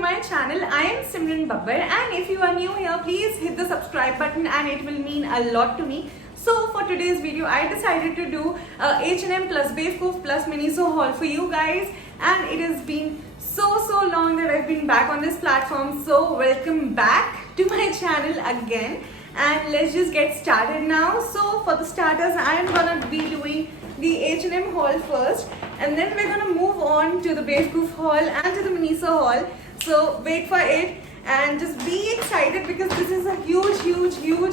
my channel. I am Simran Babbar, and if you are new here, please hit the subscribe button and it will mean a lot to me. So for today's video, I decided to do H&M plus Bewakoof plus Miniso haul for you guys, and it has been so long that I've been back on this platform. So welcome back to my channel again, and let's just get started now. So for the starters, I am gonna be doing the H&M haul first, and then we're gonna move on to the Bewakoof haul and to the Miniso haul. So wait for it and just be excited because this is a huge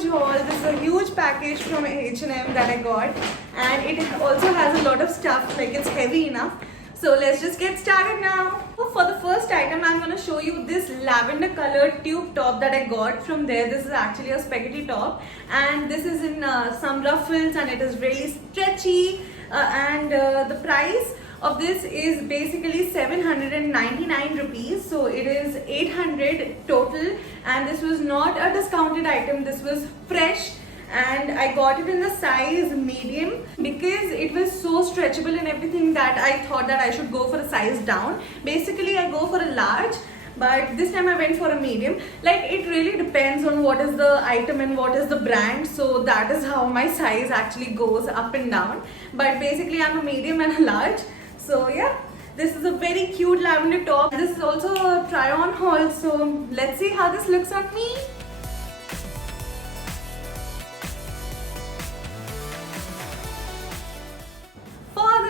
haul. This is a huge package from H&M that I got, and it also has a lot of stuff, like it's heavy enough. So let's just get started now. So for the first item, I'm going to show you this lavender colored tube top that I got from there. This is actually a spaghetti top, and this is in some ruffles, and it is really stretchy, and the price of this is basically 799 rupees. So it is 800 total, and this was not a discounted item. This was fresh, and I got it in the size medium because it was so stretchable and everything that I thought that I should go for a size down. Basically I go for a large, but this time I went for a medium. Like, it really depends on what is the item and what is the brand, so that is how my size actually goes up and down. But basically I'm a medium and a large. So yeah, this is a very cute lavender top. This is also a try on haul, so let's see how this looks on me.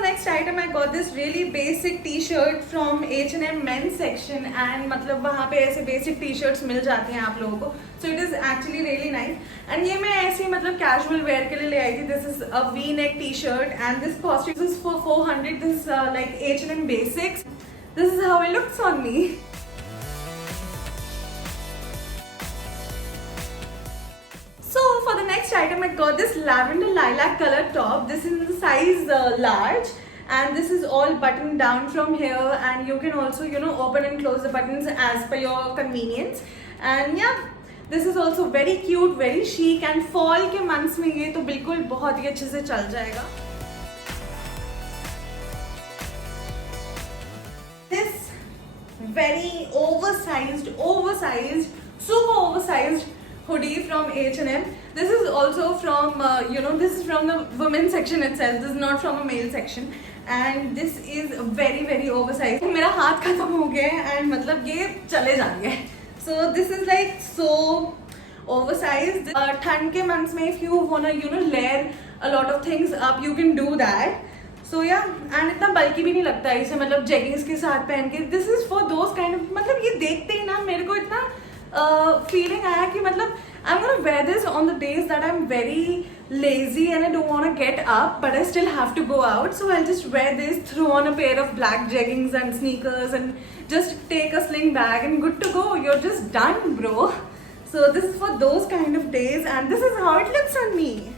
Next item, I got this really basic t-shirt from H&M men's section, and मतलब वहाँ पे ऐसे basic t-shirts मिल जाती हैं आप लोगों को. So it is actually really nice, and ये मैं ऐसे मतलब casual wear के लिए ले आई थी. This is a V-neck t-shirt, and this cost is for 400. This is like H&M basics. This is how it looks on me. So for the next item, I got this lavender lilac color top. This is in the size large, and this is all buttoned down from here, and you can also, you know, open and close the buttons as per your convenience. And yeah, this is also very cute, very chic, and fall के months में ये तो बिल्कुल बहुत ही अच्छे से चल जाएगा. This very oversized, super oversized hoodie from H&M. This is also from this is from the women's section itself. This is not from a male section, and this is very oversized. मेरा हाथ खत्म हो गया है, and मतलब ये चले जाएंगे. So this is like so oversized. ठंड के months में if you wanna layer a lot of things up, you can do that. So yeah, and इतना बल्कि भी नहीं लगता है इसे मतलब jeggings के साथ पहन के. This is for those kind of, मतलब ये देखते ही ना मेरे को इतना feeling आया कि मतलब I'm gonna wear this on the days that I'm very lazy and I don't want to get up, but I still have to go out. So I'll just wear this, throw on a pair of black jeggings and sneakers, and just take a sling bag and good to go. You're just done, bro. So this is for those kind of days, and this is how it looks on me.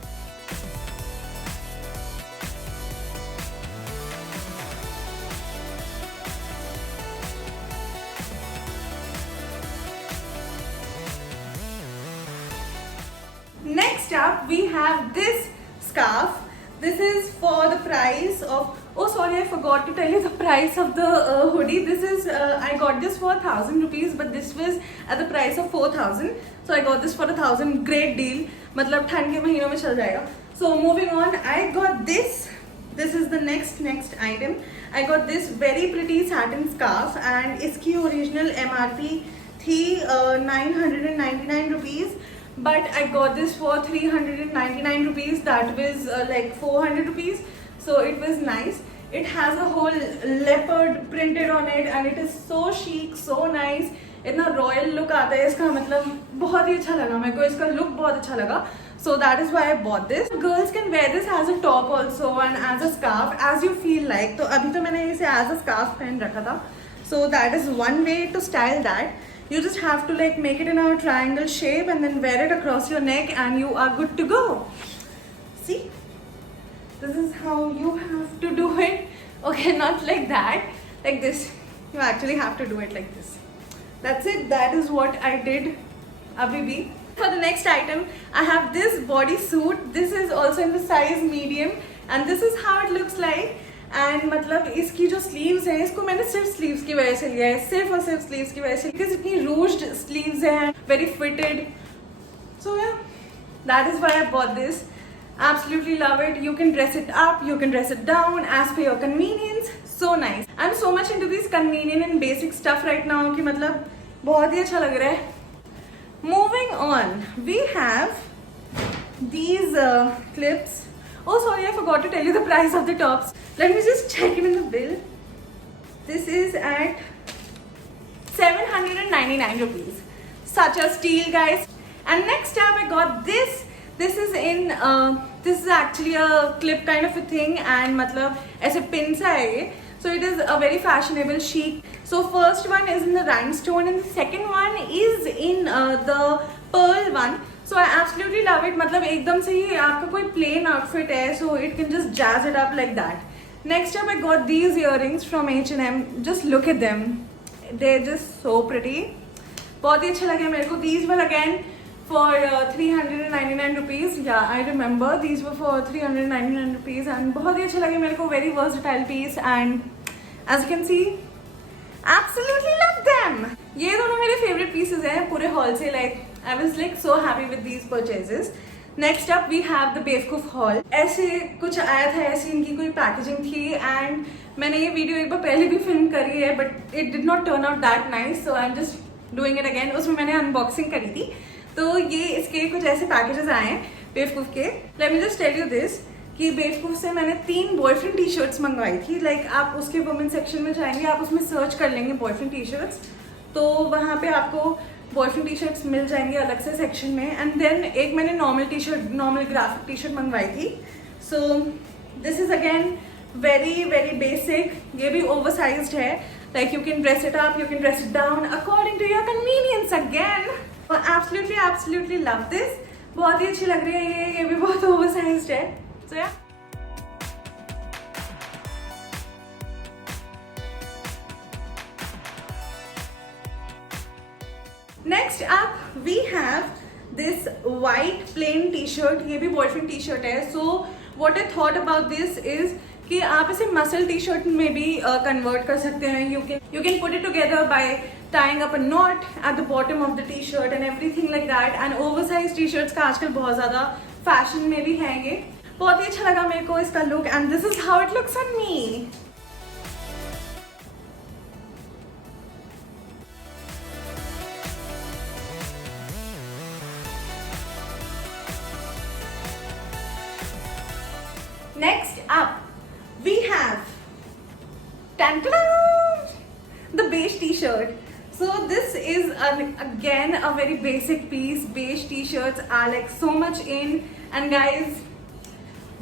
Next up, we have this scarf. This is for the price of, oh sorry, I forgot to tell you the price of the hoodie. This is, I got this for 1,000 rupees, but this was at the price of 4,000. So I got this for 1,000, great deal. मतलब ठंड के महीनों में चल जाएगा. So moving on, I got this. This is the next item. I got this very pretty satin scarf, and इसकी original MRP थी 999 rupees. But I got this for 399 rupees. That was like 400 rupees. So it was nice. It has a whole leopard printed on it, and it is so chic, so nice. इतना royal look आता है इसका, मतलब बहुत ही अच्छा लगा मेरे को. इसका look बहुत अच्छा लगा. So that is why I bought this. Girls can wear this as a top also and as a scarf as you feel like. तो अभी तो मैंने इसे as a scarf पहन रखा था. So that is one way to style that. You just have to like make it in a triangle shape and then wear it across your neck, and you are good to go. See? This is how you have to do it. Okay, not like that. Like this. You actually have to do it like this. That's it. That is what I did. Abhi. For the next item, I have this bodysuit. This is also in the size medium, and this is how it looks like. And मतलब इसकी जो sleeves हैं, इसको मैंने सिर्फ sleeves की वजह से लिया है, सिर्फ और सिर्फ स्लीव्स की वजह से, बिकॉज इतनी रूज्ड स्लीव्स हैं, वेरी फिटेड. सो या that is why I bought this. Absolutely love it. You can dress it up, you can dress it down as per your convenience. So nice. I'm so much into these convenient and basic stuff right now कि मतलब बहुत ही अच्छा लग रहा है. Moving on, we have these clips. Oh sorry, I forgot to tell you the price of the tops. Let me just check it in the bill. This is at 799 rupees. Such a steal, guys. And next up I got this. This is in this is actually a clip kind of a thing, and मतलब ऐसे pin सा है ये. So it is a very fashionable chic. So first one is in the rhinestone and the second one is in the pearl one. So I absolutely love it. मतलब एकदम से ही आपका कोई plain outfit है, so it can just jazz it up like that. Next up I got these earrings from H&M. Just look at them. They're just so pretty. बहुत ही अच्छे लगे मेरे को. These were again for 399 rupees. Yeah, I remember these were for 399 rupees and बहुत ही अच्छे लगे मेरे को. Very versatile piece and as you can see, absolutely love them. ये दोनों मेरे favorite pieces हैं पूरे haul से. Like I was like so happy with these purchases. Next up we have the Bewakoof haul. ऐसे कुछ आया था, ऐसी इनकी कोई पैकेजिंग थी एंड मैंने ये वीडियो एक बार पहले भी फिल्म करी है but it did not turn out that nice, so I am just doing it again. उसमें मैंने अनबॉक्सिंग करी थी. तो ये इसके कुछ ऐसे पैकेजेस आए हैं बेवकूफ के. Let me just tell you this कि बेवकूफ से मैंने 3 बॉयफ्रेंड टी शर्ट्स मंगवाई थी. लाइक आप उसके वुमेन सेक्शन में जाएंगे, आप उसमें सर्च कर लेंगे बॉयफ्रेंड टी शर्ट्स, तो वहाँ पे आपको बॉयफ्रेंड टी शर्ट्स मिल जाएंगे अलग से सेक्शन में. एंड देन एक मैंने नॉर्मल ग्राफिक टी शर्ट मंगवाई थी. So this is again very very basic. ये भी ओवर साइज्ड है. Like you can dress it up, you can dress it down according to your convenience again. Absolutely love this. बहुत ही अच्छी लग रही है ये भी बहुत oversized है. So yeah. Next up we have this white plain t-shirt. ये भी boyfriend t-shirt है. So what I thought about this is कि आप इसे मसल टी शर्ट में भी कन्वर्ट कर सकते हैं. You can put it together by tying up a knot at the bottom of the t-shirt and everything like that. And oversized t-shirts का आजकल बहुत ज़्यादा फैशन में भी है ये. बहुत ही अच्छा लगा मेरे को इसका look and this is how it looks on me. Next up we have the beige t-shirt. So this is again a very basic piece. Beige t-shirts are like so much in and guys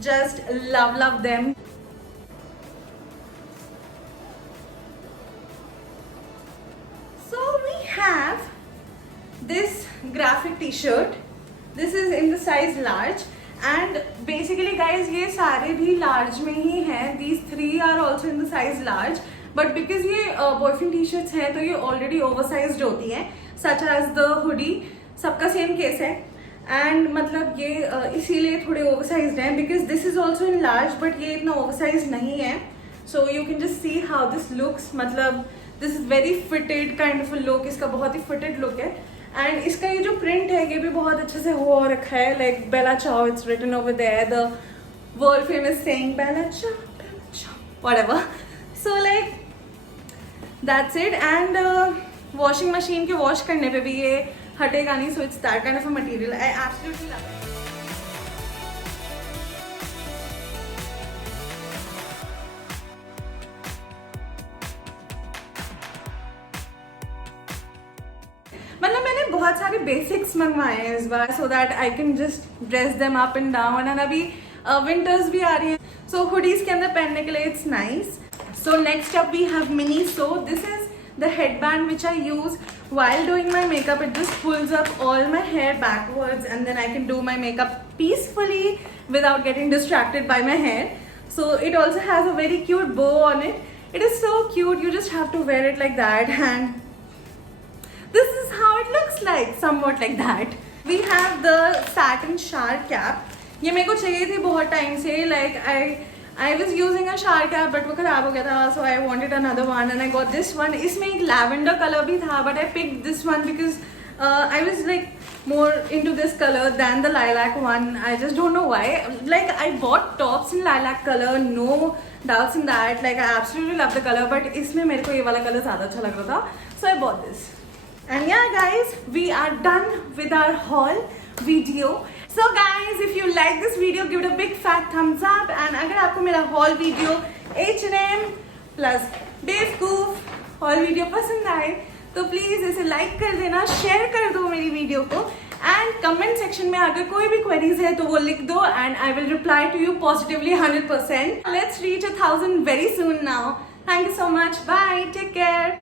just love them. So we have this graphic t-shirt. This is in the size large. And basically guys ये सारे भी large में ही हैं. These 3 are also in the size large. But because ये boyfriend t-shirts हैं तो ये already oversized होती हैं. Such as the hoodie, सबका same case है. And मतलब ये इसीलिए थोड़े oversized हैं. Because this is also in large but ये इतना oversized नहीं है. So you can just see how this looks. मतलब this is very fitted kind of a look. इसका बहुत ही fitted look है. एंड इसका ये जो प्रिंट है ये भी बहुत अच्छे से हो रखा है. Like bella ciao, it's written over there, the world famous saying bella ciao whatever. So like that's it. And washing machine के वॉश करने पे भी ये हटेगा नहीं. So it's that kind of a material. I absolutely love it. मतलब मैंने बहुत सारे बेसिक्स मंगवाए हैं इस बार so that I can just dress them up and down. And अभी विंटर्स भी आ रही हैं सो हुडीज के अंदर पहनने के लिए it's nice. So next up we have mini. So this is the headband which I use while doing my makeup. It just pulls up all my hair backwards and then I can do my makeup peacefully without getting distracted by my hair. So it also has a very cute bow on it. It is so cute. You just have to wear it like that and this is how it looks like, somewhat like that. We have the satin shark cap. ये मेरे को चाहिए थी बहुत time से. Like I was using a shower cap but वो खराब हो गया था, so I wanted another one and I got this one. इसमें एक lavender color भी था but I picked this one because I was like more into this color than the lilac one. I just don't know why. Like I bought tops in lilac color, no doubts in that. Like I absolutely love the color, but इसमें मेरे को ये वाला color ज़्यादा अच्छा लग रहा था, so I bought this. And yeah guys, we are done with our haul video. So guys, if you like this video, give it a big fat thumbs up. And अगर आपको मेरा haul video H&M plus बेवकूफ haul video पसंद आए तो please इसे like कर देना, शेयर कर दो मेरी वीडियो को, एंड कमेंट सेक्शन में अगर कोई भी क्वेरीज है तो वो लिख दो and I will reply to you positively 100%. Let's reach 1000 very soon now. Thank you so much. Bye. Take care.